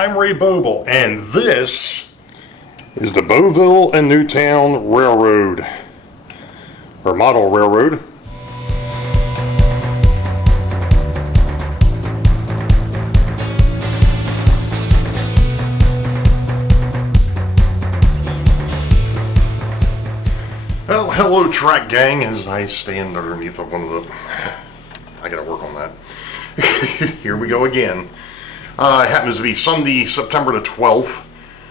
I'm Ray Boeville, and this is the Boeville and Newtown Railroad, or model railroad. Well, hello track gang, as I stand underneath of one of the... I gotta work on that. Here we go again. It happens to be Sunday, September the 12th,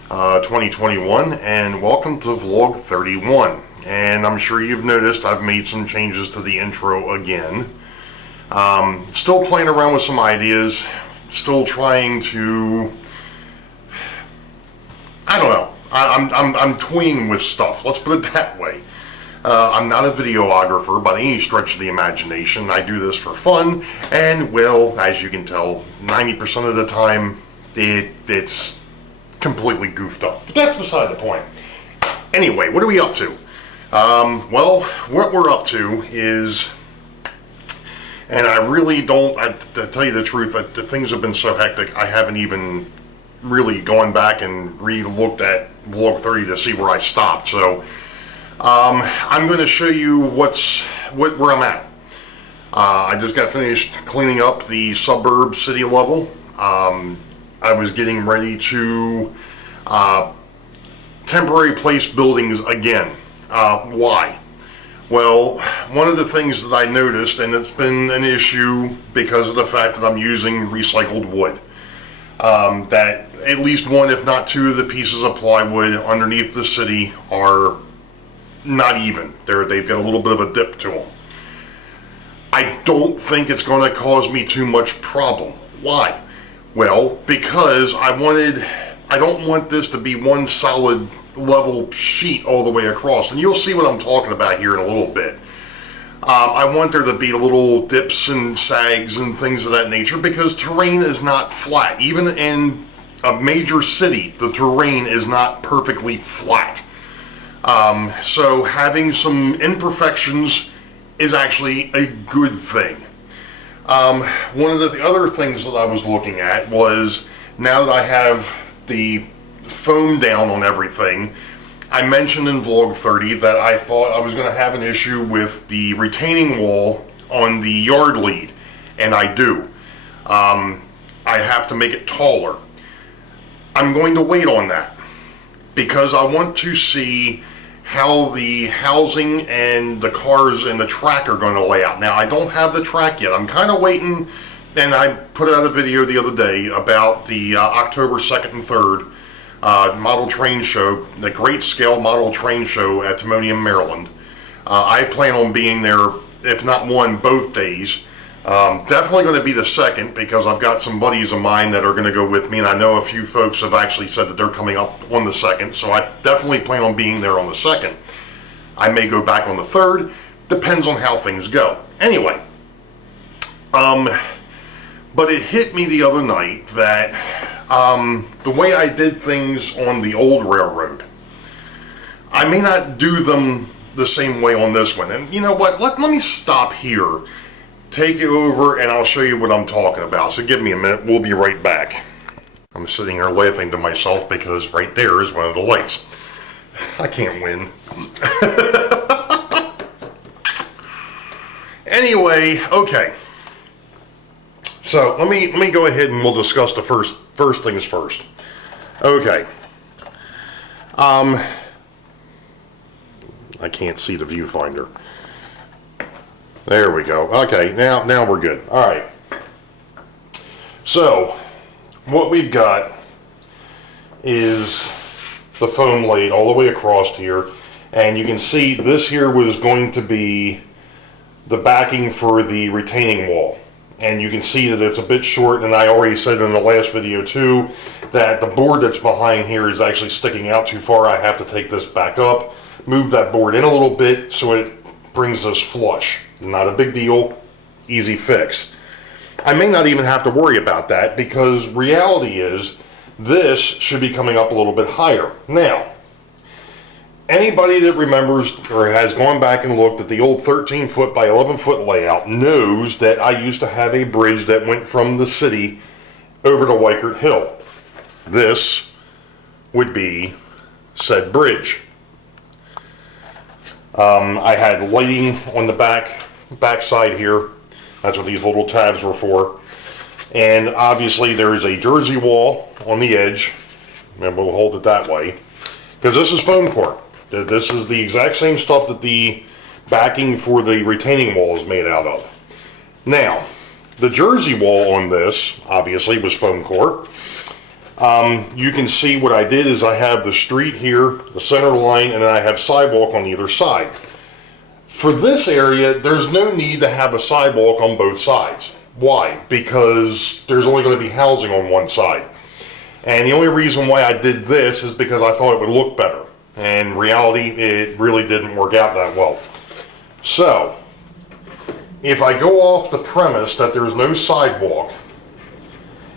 2021, and welcome to vlog 31. And I'm sure you've noticed I've made some changes to the intro again. Still playing around with some ideas, still trying to... I don't know. I'm toying with stuff, let's put it that way. I'm not a videographer by any stretch of the imagination. I do this for fun, and well, as you can tell, 90% of the time, it's completely goofed up. But that's beside the point. Anyway, what are we up to? Well, what we're up to is, and I really don't, to tell you the truth, the things have been so hectic, I haven't even really gone back and re-looked at vlog 30 to see where I stopped, so... I'm going to show you where I'm at. I just got finished cleaning up the Suburb city level. I was getting ready to temporary place buildings again. Why? Well, one of the things that I noticed, and it's been an issue because of the fact that I'm using recycled wood, that at least one, if not two, of the pieces of plywood underneath the city are not even. They've got a little bit of a dip to them. I don't think it's going to cause me too much problem. Why? Well, because I don't want this to be one solid level sheet all the way across, and you'll see what I'm talking about here in a little bit. I want there to be little dips and sags and things of that nature because terrain is not flat. Even in a major city, the terrain is not perfectly flat. So having some imperfections is actually a good thing. One of the other things that I was looking at was, now that I have the foam down on everything, I mentioned in vlog 30 that I thought I was going to have an issue with the retaining wall on the yard lead, and I do. I have to make it taller. I'm going to wait on that because I want to see how the housing and the cars and the track are going to lay out. Now, I don't have the track yet. I'm kind of waiting, and I put out a video the other day about the October 2nd and 3rd model train show, the Great Scale Model Train Show at Timonium, Maryland. I plan on being there, if not one, both days. Definitely going to be the 2nd because I've got some buddies of mine that are going to go with me, and I know a few folks have actually said that they're coming up on the 2nd, so I definitely plan on being there on the 2nd. I may go back on the 3rd, depends on how things go. Anyway, but it hit me the other night that the way I did things on the old railroad, I may not do them the same way on this one. And you know what, let me stop here, take it over, and I'll show you what I'm talking about. So give me a minute, we'll be right back. I'm sitting here laughing to myself because right there is one of the lights. I can't win. Anyway, okay. So let me go ahead and we'll discuss the first things first. Okay. I can't see the viewfinder. There we go. Okay, now we're good. All right. So, what we've got is the foam laid all the way across here, and you can see this here was going to be the backing for the retaining wall. And you can see that it's a bit short, and I already said in the last video too that the board that's behind here is actually sticking out too far. I have to take this back up, move that board in a little bit so it brings us flush. Not a big deal, easy fix. I may not even have to worry about that because reality is this should be coming up a little bit higher. Now, anybody that remembers or has gone back and looked at the old 13 foot by 11 foot layout knows that I used to have a bridge that went from the city over to Wykert Hill. this would be said bridge. I had lighting on the back side here. That's what these little tabs were for. And obviously there is a jersey wall on the edge, and we'll hold it that way, because this is foam core. This is the exact same stuff that the backing for the retaining wall is made out of. Now, the jersey wall on this obviously was foam core. You can see what I did is I have the street here, the center line, and then I have sidewalk on either side. For this area, there's no need to have a sidewalk on both sides. Why? Because there's only going to be housing on one side. And the only reason why I did this is because I thought it would look better. And in reality, it really didn't work out that well. So, if I go off the premise that there's no sidewalk,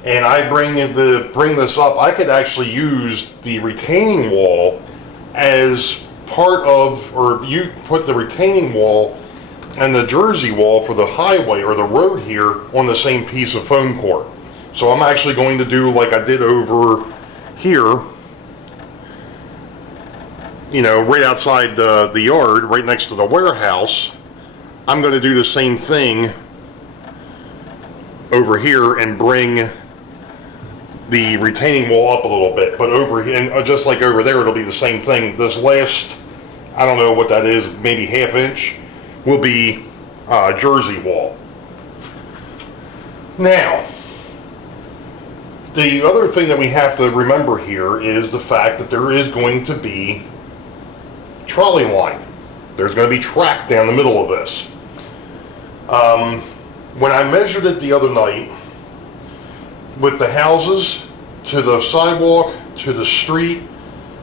and I bring this up, I could actually use the retaining wall as part of, or you put the retaining wall and the jersey wall for the highway or the road here on the same piece of foam core. So I'm actually going to do like I did over here, you know, right outside the yard, right next to the warehouse. I'm going to do the same thing over here and bring the retaining wall up a little bit, but over here, and just like over there, it'll be the same thing. This last, I don't know what that is, maybe ½ inch, will be jersey wall. Now, the other thing that we have to remember here is the fact that there is going to be trolley line. There's going to be track down the middle of this. When I measured it the other night, with the houses to the sidewalk to the street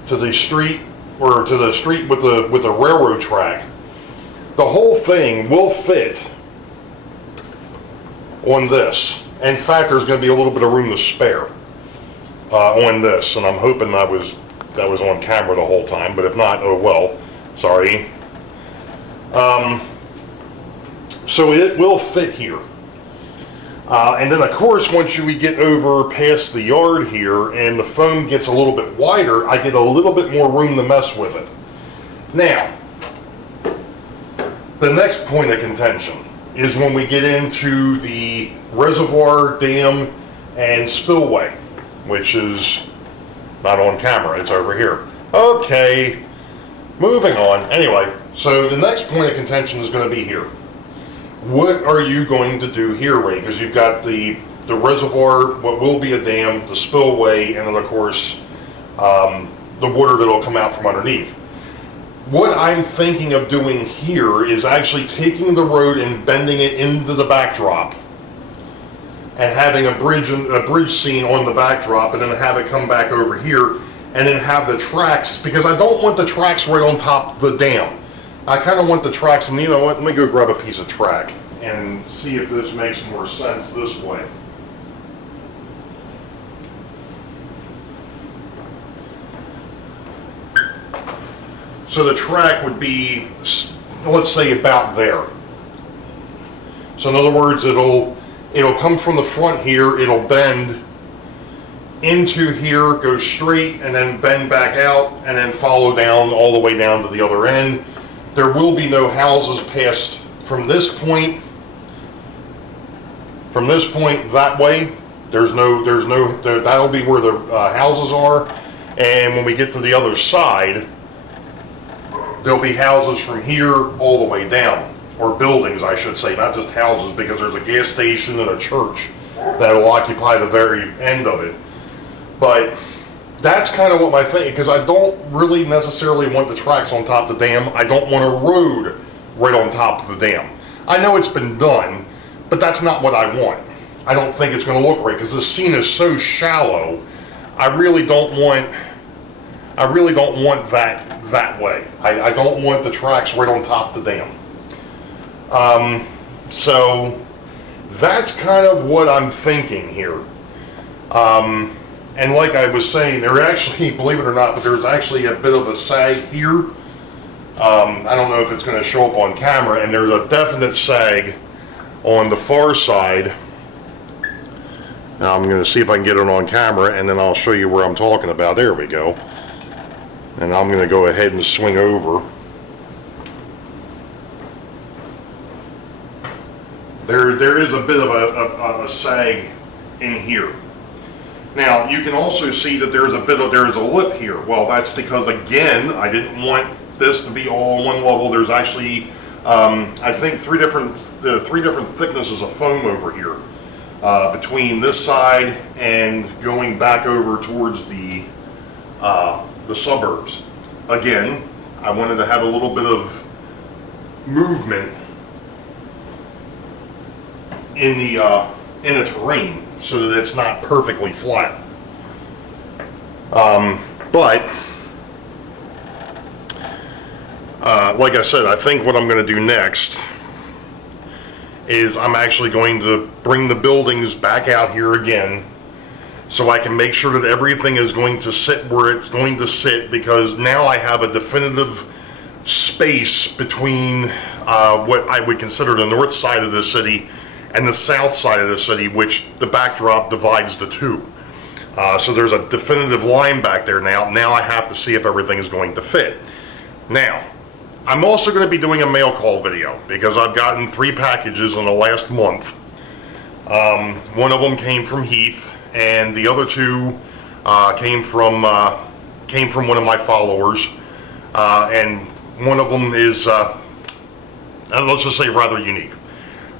with the railroad track, the whole thing will fit on this. In fact, there's going to be a little bit of room to spare on this, and I'm hoping that was on camera the whole time, but if not, oh well, sorry. So it will fit here. And then of course, once we get over past the yard here and the foam gets a little bit wider, I get a little bit more room to mess with it. Now, the next point of contention is when we get into the reservoir, dam, and spillway, which is not on camera, it's over here. Okay, moving on. Anyway, so the next point of contention is going to be here. What are you going to do here, Ray? Because you've got the reservoir, what will be a dam, the spillway, and then of course the water that'll come out from underneath. What I'm thinking of doing here is actually taking the road and bending it into the backdrop and having a bridge scene on the backdrop, and then have it come back over here and then have the tracks, because I don't want the tracks right on top of the dam. I kind of want the tracks, and you know what, let me go grab a piece of track and see if this makes more sense this way. So the track would be, let's say, about there. So in other words, it'll come from the front here, it'll bend into here, go straight, and then bend back out, and then follow down all the way down to the other end. There will be no houses past from this point that way. That'll be where the houses are. And when we get to the other side, there'll be houses from here all the way down, or buildings, I should say, not just houses, because there's a gas station and a church that will occupy the very end of it. But that's kind of what my thing, because I don't really necessarily want the tracks on top of the dam. I don't want a road right on top of the dam. I know it's been done, but that's not what I want. I don't think it's going to look right, because this scene is so shallow. I really don't want that way. I don't want the tracks right on top of the dam. So that's kind of what I'm thinking here. And like I was saying, there actually, believe it or not, but there's actually a bit of a sag here. I don't know if it's going to show up on camera, and there's a definite sag on the far side Now I'm going to see if I can get it on camera, and then I'll show you where I'm talking about. There we go. And I'm going to go ahead and swing over. There is a bit of a sag in here. Now you can also see that there's a lip here. Well, that's because, again, I didn't want this to be all one level. There's actually I think three different thicknesses of foam over here between this side and going back over towards the suburbs. Again, I wanted to have a little bit of movement in the terrain so that it's not perfectly flat. But like I said, I think what I'm going to do next is I'm actually going to bring the buildings back out here again so I can make sure that everything is going to sit where it's going to sit, because now I have a definitive space between what I would consider the north side of the city and the south side of the city, which the backdrop divides the two. So there's a definitive line back there now. Now I have to see if everything is going to fit. Now, I'm also going to be doing a mail call video because I've gotten 3 packages in the last month. One of them came from Heath, and the other 2 came from one of my followers, and one of them is let's just say rather unique.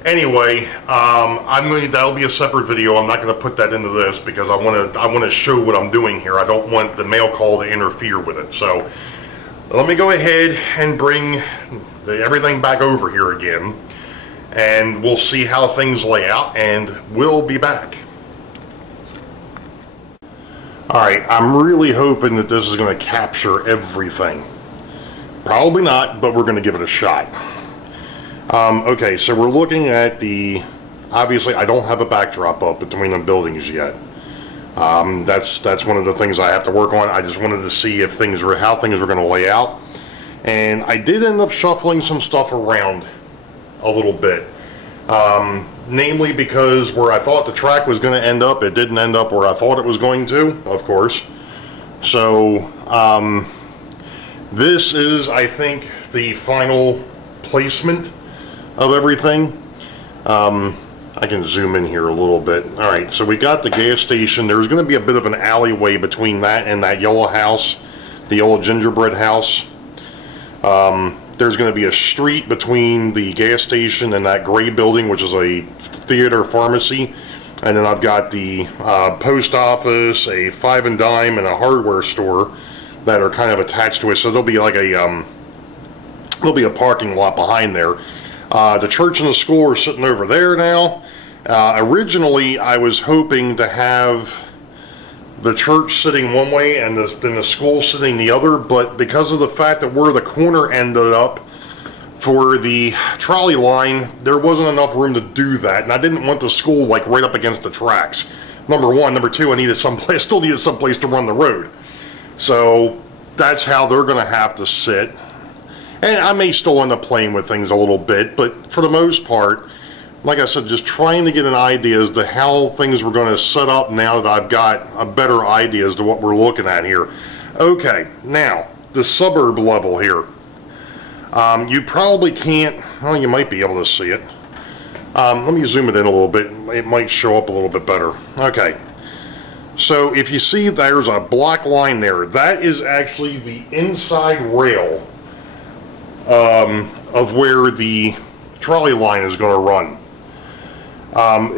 Anyway, that'll be a separate video. I'm not going to put that into this because I want to show what I'm doing here. I don't want the mail call to interfere with it. So let me go ahead and bring everything back over here again, and we'll see how things lay out, and we'll be back. Alright, I'm really hoping that this is going to capture everything. Probably not, but we're going to give it a shot. Okay, so we're looking at obviously I don't have a backdrop up between the buildings yet. That's one of the things I have to work on. I just wanted to see how things were going to lay out. And I did end up shuffling some stuff around a little bit. Namely because where I thought the track was going to end up, it didn't end up where I thought it was going to, of course. So, this is, I think, the final placement of everything. I can zoom in here a little bit. Alright, so we got the gas station. There's going to be a bit of an alleyway between that and that yellow house, the yellow gingerbread house. There's going to be a street between the gas station and that gray building, which is a theater pharmacy. And then I've got the post office, a Five and Dime, and a hardware store that are kind of attached to it. So there'll be like there'll be a parking lot behind there. The church and the school are sitting over there now. Originally, I was hoping to have the church sitting one way and then the school sitting the other, but because of the fact that where the corner ended up for the trolley line, there wasn't enough room to do that, and I didn't want the school like right up against the tracks. Number one. Number two, I still needed someplace to run the road. So that's how they're going to have to sit. And I may still end up playing with things a little bit, but for the most part, like I said, just trying to get an idea as to how things were going to set up now that I've got a better idea as to what we're looking at here. Okay, now, the suburb level here. You probably can't, well, you might be able to see it. Let me zoom it in a little bit. It might show up a little bit better. Okay. So if you see there's a black line there, that is actually the inside rail of where the trolley line is going to run.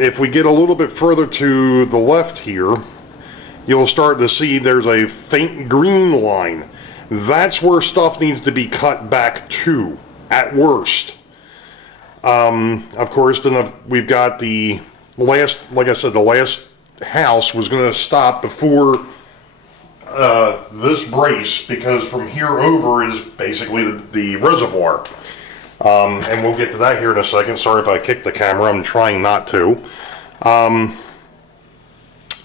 If we get a little bit further to the left here, you'll start to see there's a faint green line. That's where stuff needs to be cut back to, at worst. Of course, then we've got the last, like I said, the last house was going to stop before this brace, because from here over is basically the reservoir. And we'll get to that here in a second. Sorry if I kicked the camera, I'm trying not to.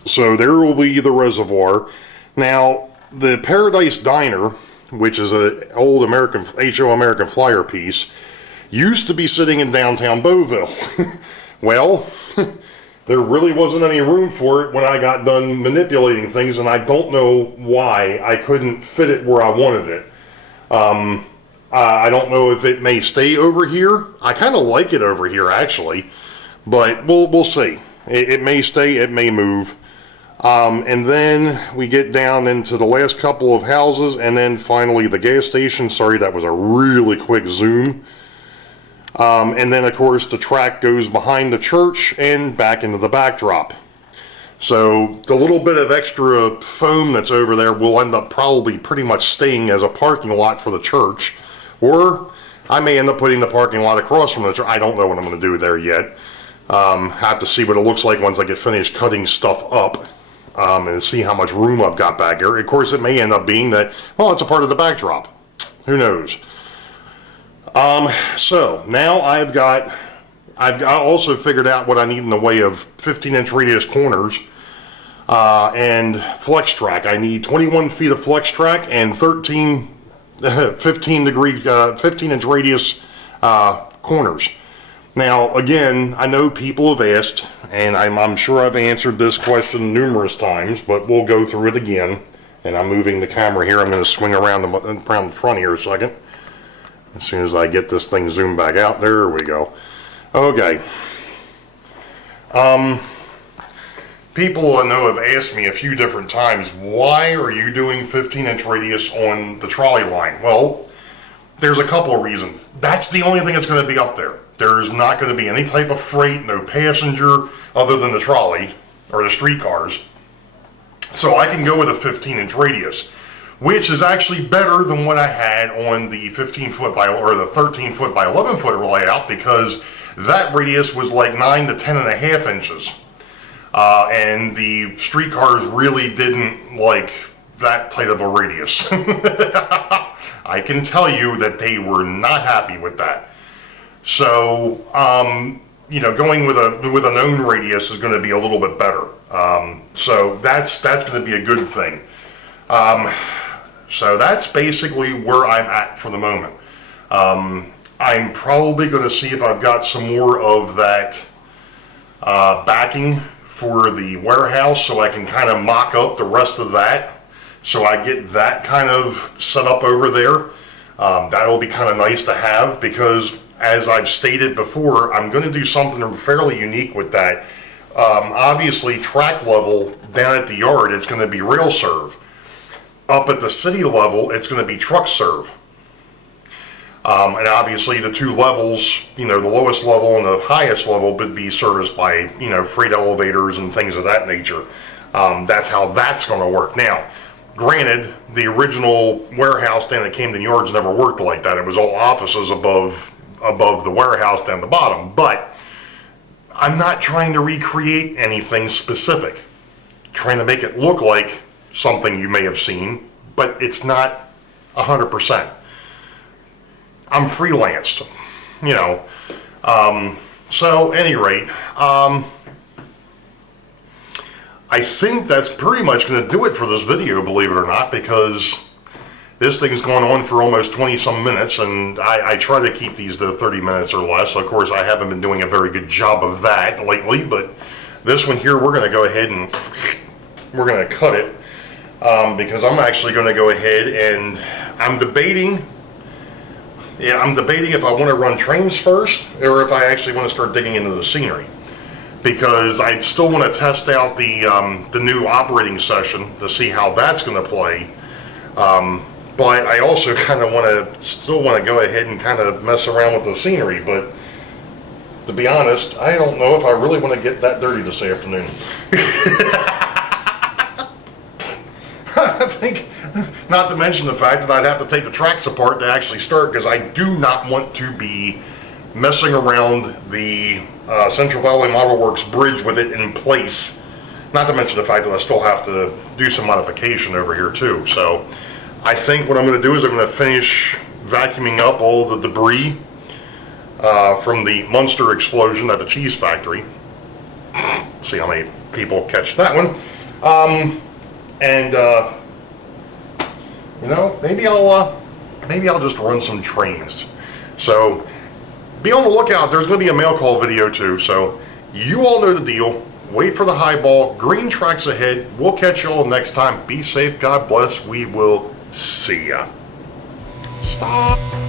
So there will be the reservoir. Now, the Paradise Diner, which is an old HO American Flyer piece, used to be sitting in downtown Boeville. Well, there really wasn't any room for it when I got done manipulating things, and I don't know why I couldn't fit it where I wanted it. I don't know if it may stay over here. I kind of like it over here, actually, but we'll see. It may stay, it may move. And then we get down into the last couple of houses, and then finally the gas station. Sorry, that was a really quick zoom. And then, of course, the track goes behind the church and back into the backdrop. So the little bit of extra foam that's over there will end up probably pretty much staying as a parking lot for the church. Or I may end up putting the parking lot across from the church. I don't know what I'm going to do there yet. Have to see what it looks like once I get finished cutting stuff up. And see how much room I've got back here. Of course, it may end up being that, well, it's a part of the backdrop. Who knows? So now I've also figured out what I need in the way of 15-inch radius corners and flex track. I need 21 feet of flex track and 15-inch radius corners. Now, again, I know people have asked, and I'm sure I've answered this question numerous times, but we'll go through it again. And I'm moving the camera here. I'm going to swing around the front here a second. As soon as I get this thing zoomed back out, there we go. Okay. People I know have asked me a few different times, why are you doing 15-inch radius on the trolley line? Well, there's a couple of reasons. That's the only thing that's going to be up there. There's not going to be any type of freight, no passenger other than the trolley or the streetcars. So I can go with a 15-inch radius, which is actually better than what I had on the 15-foot by or the 13-foot by 11-foot layout, because that radius was like 9 to 10.5 inches. And the streetcars really didn't like that tight of a radius. I can tell you that they were not happy with that. So, you know, going with a known radius is going to be a little bit better. So that's going to be a good thing. So that's basically where I'm at for the moment. I'm probably going to see if I've got some more of that backing for the warehouse, so I can kind of mock up the rest of that. So I get that kind of set up over there. That'll be kind of nice to have, because as I've stated before, I'm going to do something fairly unique with that. Obviously, track level down at the yard, it's going to be rail serve. Up at the city level, it's going to be truck serve. And obviously the two levels, you know, the lowest level and the highest level would be serviced by, you know, freight elevators and things of that nature. That's how that's going to work. Now, granted, the original warehouse down at Camden Yards never worked like that. It was all offices above the warehouse down the bottom. But I'm not trying to recreate anything specific. I'm trying to make it look like something you may have seen, but it's not 100%. I'm freelanced, you know. So, at any rate, I think that's pretty much going to do it for this video, believe it or not, because this thing's going on for almost 20-some minutes, and I try to keep these to 30 minutes or less. Of course, I haven't been doing a very good job of that lately, but this one here, we're going to go ahead and we're going to cut it, because I'm actually going to go ahead and I'm debating if I want to run trains first, or if I actually want to start digging into the scenery. Because I still want to test out the new operating session to see how that's going to play. But I also kind of still want to go ahead and kind of mess around with the scenery. But to be honest, I don't know if I really want to get that dirty this afternoon. I think, not to mention the fact that I'd have to take the tracks apart to actually start, because I do not want to be messing around the Central Valley Model Works bridge with it in place. Not to mention the fact that I still have to do some modification over here too. So I think what I'm going to do is I'm going to finish vacuuming up all the debris from the Munster explosion at the cheese factory. See how many people catch that one. You know, maybe I'll just run some trains. So be on the lookout. There's going to be a mail call video too. So you all know the deal. Wait for the high ball. Green tracks ahead. We'll catch you all next time. Be safe. God bless. We will see ya. Stop.